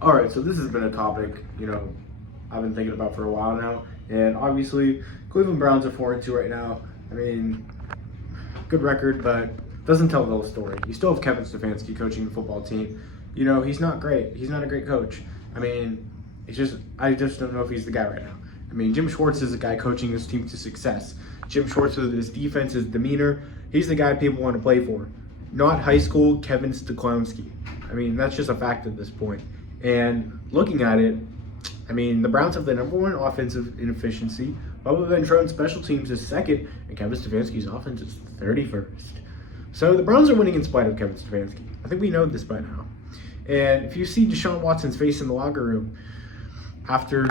All right, so this has been a topic, I've been thinking about for a while now. And obviously, Cleveland Browns are 4-2 right now. I mean, good record, but doesn't tell the whole story. You still have Kevin Stefanski coaching the football team. He's not great. He's not a great coach. I mean, I just don't know if he's the guy right now. I mean, Jim Schwartz is the guy coaching this team to success. Jim Schwartz with his defense, his demeanor, he's the guy people want to play for. Not high school Kevin Stefanski. I mean, that's just a fact at this point. And looking at it, I mean, the Browns have the number one offensive inefficiency. Bubba Ventrone's special teams is second, and Kevin Stefanski's offense is 31st. So the Browns are winning in spite of Kevin Stefanski. I think we know this by now. And if you see Deshaun Watson's face in the locker room after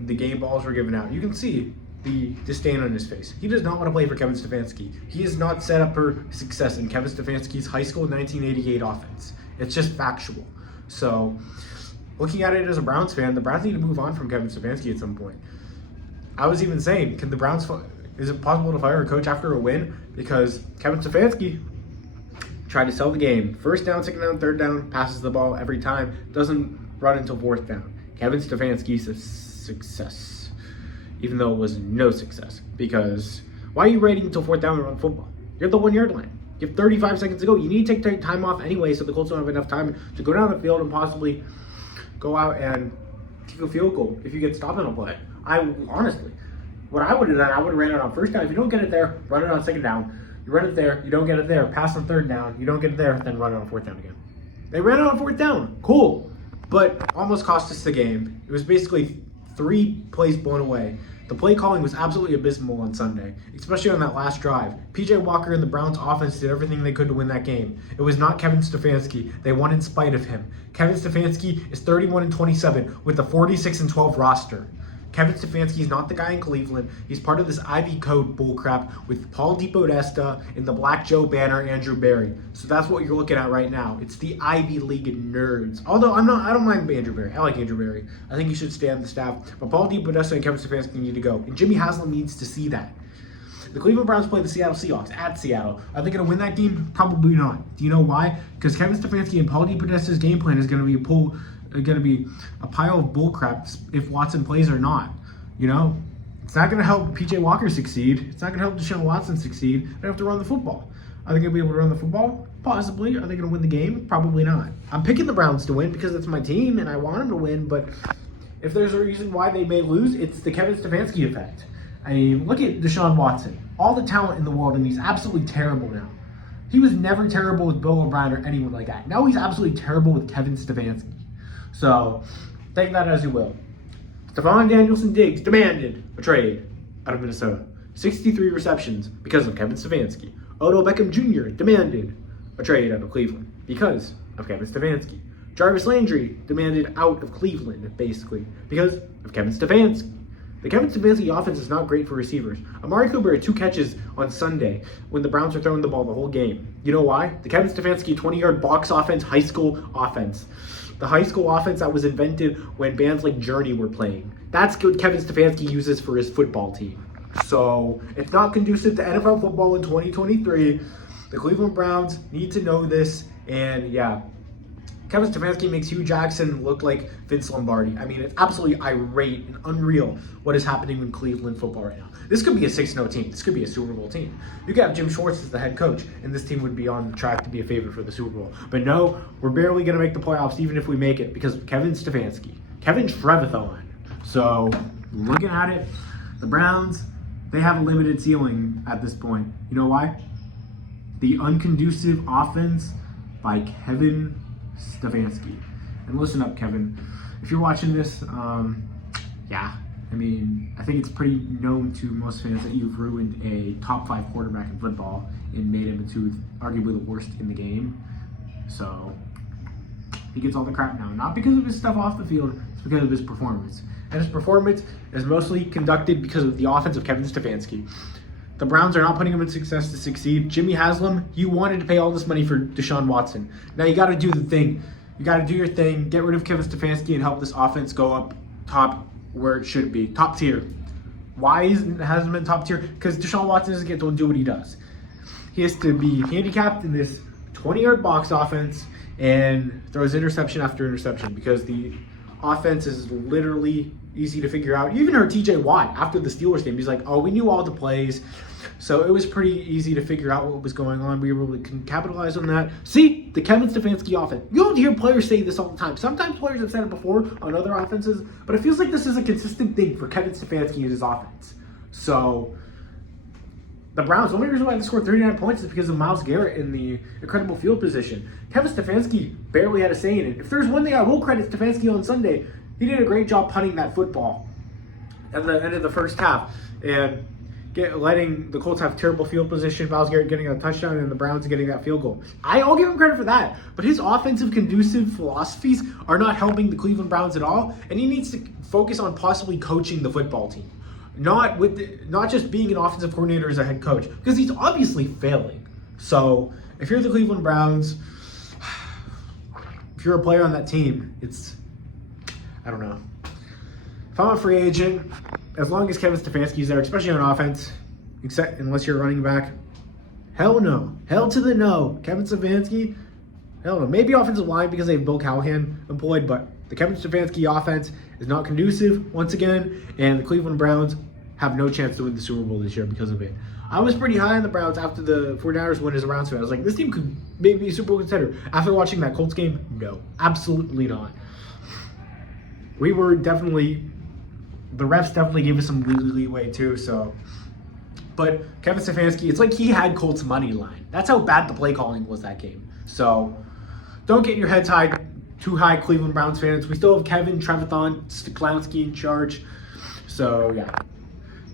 the game balls were given out, you can see the disdain on his face. He does not want to play for Kevin Stefanski. He is not set up for success in Kevin Stefanski's high school 1988 offense. It's just factual. So, looking at it as a Browns fan, the Browns need to move on from Kevin Stefanski at some point. I was even saying, is it possible to fire a coach after a win? Because Kevin Stefanski tried to sell the game. First down, second down, third down, passes the ball every time, doesn't run until fourth down. Kevin Stefanski's a success, even though it was no success. Because why are you waiting until fourth down to run football? You're at the 1 yard line. You have 35 seconds to go. You need to take time off anyway, so the Colts don't have enough time to go down the field and possibly go out and kick a field goal if you get stopped on a play. Honestly, what I would have done, I would have ran it on first down. If you don't get it there, run it on second down. You run it there, you don't get it there, pass on third down, you don't get it there, then run it on fourth down again. They ran it on fourth down. Cool. But almost cost us the game. It was basically 3 plays blown away. The play calling was absolutely abysmal on Sunday, especially on that last drive. PJ Walker and the Browns offense did everything they could to win that game. It was not Kevin Stefanski. They won in spite of him. Kevin Stefanski is 31-27 with a 46-12 roster. Kevin Stefanski is not the guy in Cleveland. He's part of this Ivy Code bullcrap with Paul DePodesta and the Black Joe banner Andrew Berry. So that's what you're looking at right now. It's the Ivy League nerds. Although I don't mind Andrew Berry. I like Andrew Berry. I think he should stay on the staff. But Paul DePodesta and Kevin Stefanski need to go. And Jimmy Haslam needs to see that. The Cleveland Browns play the Seattle Seahawks at Seattle. Are they going to win that game? Probably not. Do you know why? Because Kevin Stefanski and Paul DePodesta's game plan is going to be a pile of bullcrap if Watson plays or not. It's not going to help PJ Walker succeed. It's not going to help Deshaun Watson succeed. They have to run the football. Are they going to be able to run the football? Possibly. Are they going to win the game? Probably not. I'm picking the Browns to win because it's my team and I want them to win, but if there's a reason why they may lose, it's the Kevin Stefanski effect. I mean, look at Deshaun Watson. All the talent in the world, and he's absolutely terrible now. He was never terrible with Bill O'Brien or anyone like that. Now he's absolutely terrible with Kevin Stefanski. So, take that as you will. Stephon Danielson Diggs demanded a trade out of Minnesota. 63 receptions because of Kevin Stefanski. Odell Beckham Jr. demanded a trade out of Cleveland because of Kevin Stefanski. Jarvis Landry demanded out of Cleveland, basically, because of Kevin Stefanski. The Kevin Stefanski offense is not great for receivers. Amari Cooper had 2 catches on Sunday when the Browns were throwing the ball the whole game. You know why? The Kevin Stefanski 20-yard box offense, high school offense. The high school offense that was invented when bands like Journey were playing. That's what Kevin Stefanski uses for his football team. So, it's not conducive to NFL football in 2023. The Cleveland Browns need to know this, and yeah. Kevin Stefanski makes Hugh Jackson look like Vince Lombardi. I mean, it's absolutely irate and unreal what is happening in Cleveland football right now. This could be a 6-0 team. This could be a Super Bowl team. You could have Jim Schwartz as the head coach, and this team would be on track to be a favorite for the Super Bowl. But no, we're barely going to make the playoffs, even if we make it, because of Kevin Stefanski. Kevin Trevathon. So, looking at it, the Browns, they have a limited ceiling at this point. You know why? The unconducive offense by Kevin Stefanski. And listen up, Kevin. If you're watching this, I think it's pretty known to most fans that you've ruined a top 5 quarterback in football and made him into arguably the worst in the game. So he gets all the crap now. Not because of his stuff off the field, it's because of his performance. And his performance is mostly conducted because of the offense of Kevin Stefanski. The Browns are not putting him in success to succeed. Jimmy Haslam, you wanted to pay all this money for Deshaun Watson. Now you got to do the thing. You got to do your thing. Get rid of Kevin Stefanski and help this offense go up top where it should be. Top tier. Why hasn't been top tier? Because Deshaun Watson doesn't get to do what he does. He has to be handicapped in this 20-yard box offense and throws interception after interception because the offense is literally easy to figure out. You even heard TJ Watt after the Steelers game. He's like, oh, we knew all the plays. So it was pretty easy to figure out what was going on. We really couldn't capitalize on that. See, the Kevin Stefanski offense. You don't hear players say this all the time. Sometimes players have said it before on other offenses, but it feels like this is a consistent thing for Kevin Stefanski and his offense. So the Browns, the only reason why they scored 39 points is because of Myles Garrett in the incredible field position. Kevin Stefanski barely had a say in it. If there's one thing I will credit Stefanski on Sunday, he did a great job punting that football at the end of the first half and letting the Colts have terrible field position, Myles Garrett getting a touchdown, and the Browns getting that field goal. I'll give him credit for that, but his offensive conducive philosophies are not helping the Cleveland Browns at all, and he needs to focus on possibly coaching the football team. Not just being an offensive coordinator as a head coach, because he's obviously failing. So if you're the Cleveland Browns, if you're a player on that team, I don't know. If I'm a free agent, as long as Kevin Stefanski's there, especially on offense, unless you're a running back, hell no. Hell to the no. Kevin Stefanski, hell no. Maybe offensive line because they have Bill Callahan employed, but the Kevin Stefanski offense is not conducive once again, and the Cleveland Browns have no chance to win the Super Bowl this year because of it. I was pretty high on the Browns after the 49ers win as a Browns fan. I was like, this team could maybe be a Super Bowl contender. After watching that Colts game, no. Absolutely not. We were definitely... The refs definitely gave us some leeway too, so... But Kevin Stefanski, it's like he had Colts money line. That's how bad the play calling was that game. So, don't get your heads too high, Cleveland Browns fans. We still have Kevin Trevathan Stefanski in charge. So, yeah.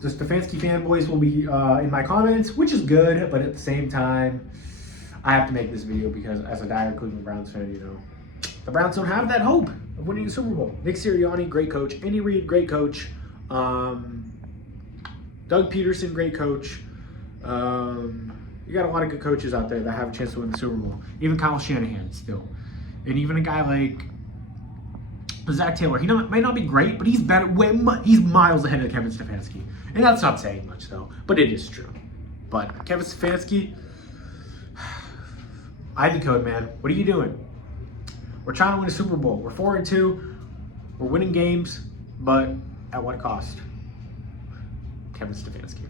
The Stefanski fanboys will be in my comments, which is good, but at the same time, I have to make this video because as a dire Cleveland Browns fan, the Browns don't have that hope of winning the Super Bowl. Nick Sirianni, great coach. Andy Reid, great coach. Doug Peterson, great coach. You got a lot of good coaches out there that have a chance to win the Super Bowl. Even Kyle Shanahan still. And even a guy like Zach Taylor. He might not be great, but he's better. He's miles ahead of Kevin Stefanski. And that's not saying much, though. But it is true. But Kevin Stefanski, Ivy Code, man. What are you doing? We're trying to win a Super Bowl. We're 4-2. We're winning games, but at what cost? Kevin Stefanski.